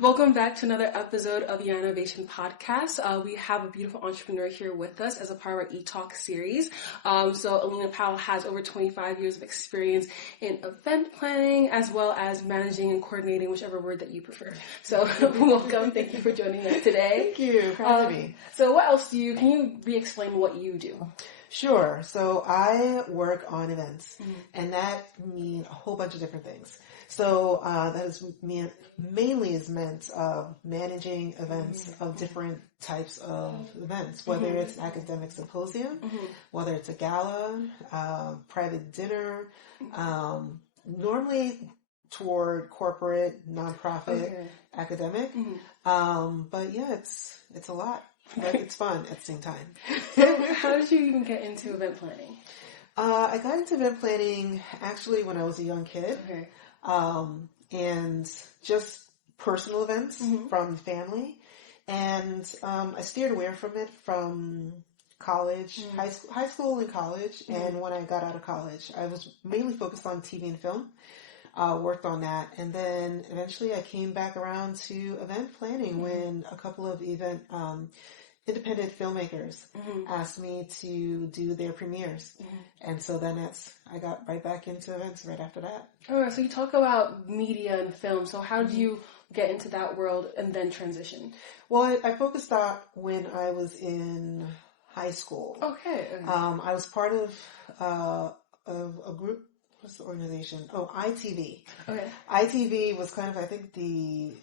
Welcome back to another episode of Ionavation Podcast. We have a beautiful entrepreneur here with us as a part of our E-Talk series. So Alena Powell has over 25 years of experience in event planning as well as managing and coordinating, whichever word that you prefer. So welcome. Thank you for joining us today. Thank you for having me. So what else can you re-explain what you do? Sure. So I work on events, and that means a whole bunch of different things. So that is mainly is meant managing events of different types of events, whether it's academic symposium, whether it's a gala, private dinner, normally toward corporate, nonprofit, academic. But yeah, it's a lot. But it's fun at the same time. So how did you even get into event planning? I got into event planning actually when I was a young kid. Okay. And just personal events from family. And I steered away from it from college, high school and college. And when I got out of college, I was mainly focused on TV and film. Worked on that. And then eventually I came back around to event planning when a couple of independent filmmakers asked me to do their premieres. And so then I got right back into events right after that. All right, so you talk about media and film. So how did you get into that world and then transition? Well, I focused that when I was in high school. Okay. I was part of a group. What's the organization? Oh, ITV. Okay. ITV was kind of, I think, the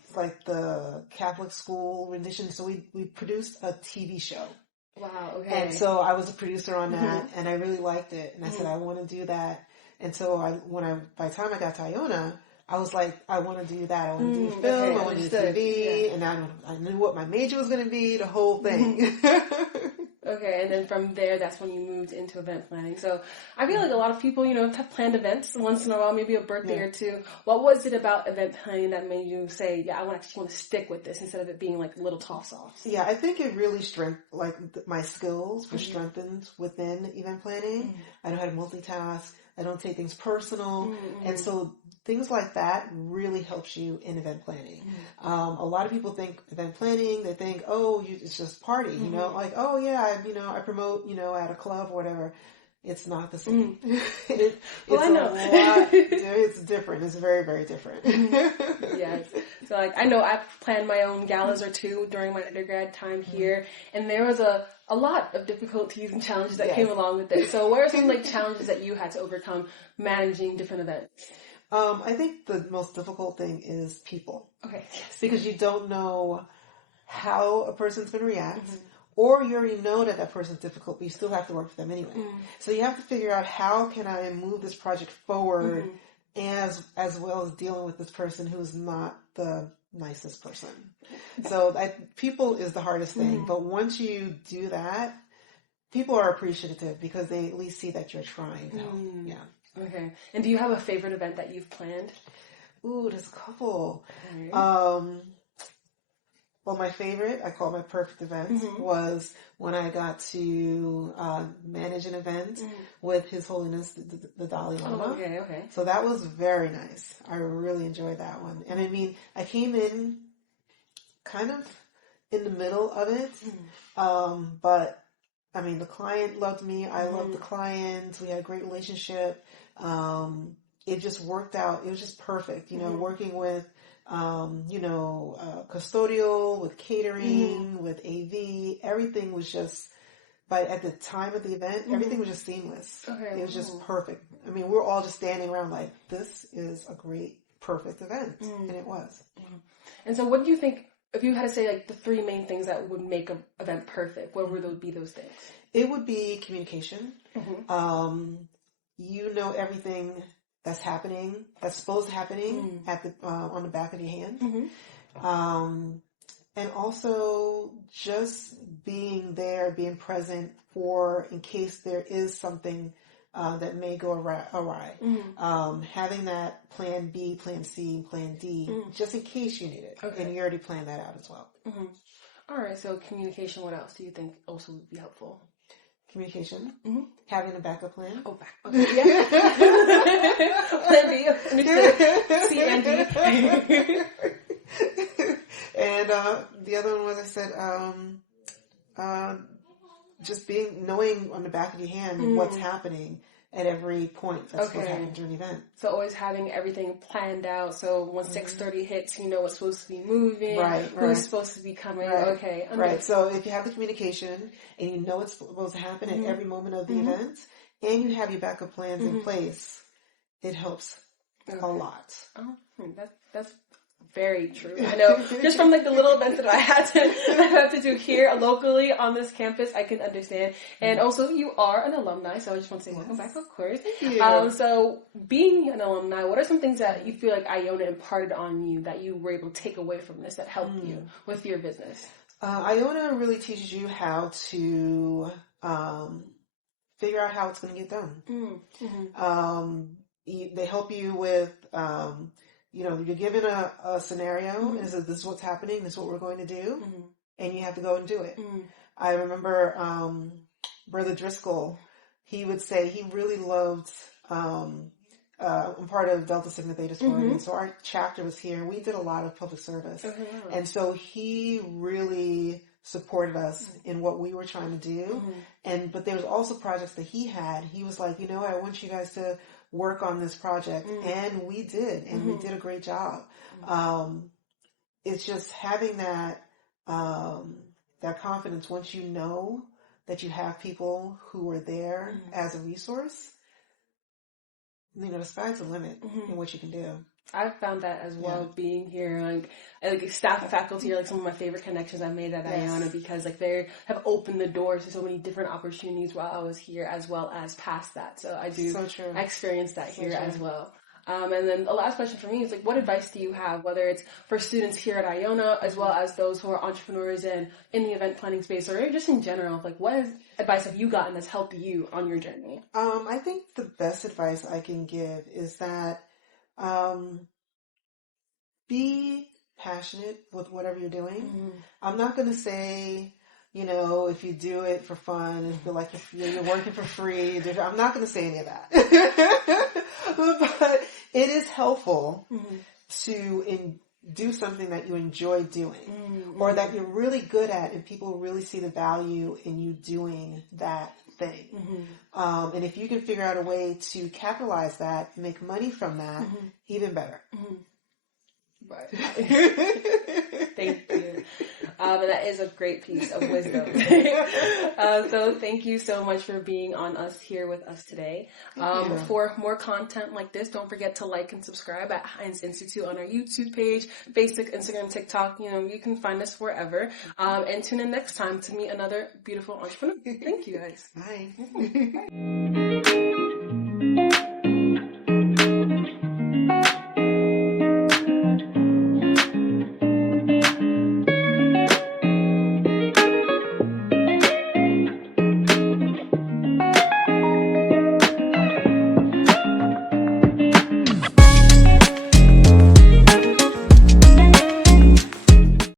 Catholic school rendition. So we produced a TV show. Wow. Okay. And so I was a producer on that, and I really liked it. And I said, I want to do that. And so by the time I got to Iona, I was like, I want to do that. I want to do film. I want to do TV. And I knew what my major was going to be, the whole thing. Okay, and then from there, that's when you moved into event planning. So I feel like a lot of people, have planned events once in a while, maybe a birthday or two. What was it about event planning that made you say, I actually want to stick with this instead of it being like little toss-offs? Yeah, I think it really my skills were strengthened within event planning. I know how to multitask. I don't take things personal. And so things like that really helps you in event planning. A lot of people think event planning, they think, it's just party, like, I promote, at a club or whatever. It's not the same. It's I know. It's different. It's very, very different. Yes. So I know I've planned my own galas or two during my undergrad time here, and there was a lot of difficulties and challenges that came along with it. So what are some challenges that you had to overcome managing different events? I think the most difficult thing is people. Okay. Yes. Because you don't know how a person's going to react. Or you already know that person's difficult, but you still have to work with them anyway. So you have to figure out how can I move this project forward as well as dealing with this person who's not the nicest person. So people is the hardest thing. But once you do that, people are appreciative because they at least see that you're trying to help. Yeah. Okay. And do you have a favorite event that you've planned? Ooh, there's a couple. Right. Well, my favorite, I call my perfect event, was when I got to manage an event with His Holiness the Dalai Lama. Oh, okay. So that was very nice. I really enjoyed that one. And I mean, I came in kind of in the middle of it, but I mean, the client loved me. I loved the client. We had a great relationship. It just worked out. It was just perfect, working with custodial, with catering, with AV, everything was just, but at the time of the event, everything was just seamless. Okay. It was just perfect. I mean, we're all just standing around like, this is a great, perfect event. And it was. And so what do you think, if you had to say the three main things that would make an event perfect, what would be those things? It would be communication. Everything that's supposed to happening at the on the back of your hand, and also just being there, being present for in case there is something that may go awry. Having that plan B, plan C, plan D, just in case you need it, and you already planned that out as well. All right. So communication. What else do you think also would be helpful? Communication, having a backup plan. Oh, back. Okay, yeah. C and D. And the other one was, I said, just knowing on the back of your hand what's happening at every point that's supposed to happen during an event. So always having everything planned out. So when 6:30 hits, you know what's supposed to be moving, who's supposed to be coming. Okay. Right. So if you have the communication and you know what's supposed to happen at every moment of the event, and you have your backup plans in place, it helps a lot. Oh, that's very true. I know, just from like the little events that I had to do here locally on this campus, I can understand. And also, you are an alumni, so I just want to say welcome back, of course. Thank you. So, being an alumni, what are some things that you feel like Iona imparted on you that you were able to take away from this that helped you with your business? Iona really teaches you how to figure out how it's going to get done. They help you with you're given a scenario and says, this is what's happening, this is what we're going to do, and you have to go and do it. I remember Brother Driscoll, he would say he really loved, I'm part of Delta Sigma Theta sorority, and so our chapter was here, and we did a lot of public service. And so he really supported us in what we were trying to do. But there was also projects that he had. He was like, I want you guys to work on this project. And we did. And we did a great job. It's just having that confidence once you know that you have people who are there as a resource. The sky's the limit in what you can do. I've found that as well, being here, like staff and faculty are like some of my favorite connections I've made at Iona, because like they have opened the doors to so many different opportunities while I was here, as well as past that. So I experienced that here as well. And then the last question for me is like, what advice do you have, whether it's for students here at Iona, as well as those who are entrepreneurs and in the event planning space, or just in general, like what advice have you gotten that's helped you on your journey? I think the best advice I can give is that be passionate with whatever you're doing. I'm not going to say, if you do it for fun and feel like you're working for free. I'm not going to say any of that. But it is helpful to do something that you enjoy doing or that you're really good at, and people really see the value in you doing that thing. And if you can figure out a way to capitalize that, make money from that, even better. Right. Thank you. That is a great piece of wisdom. So thank you so much for being on us here with us today. For more content like this, don't forget to like and subscribe at Hynes Institute on our YouTube page, Facebook, Instagram, TikTok. You can find us wherever. And tune in next time to meet another beautiful entrepreneur. Thank you guys. Bye.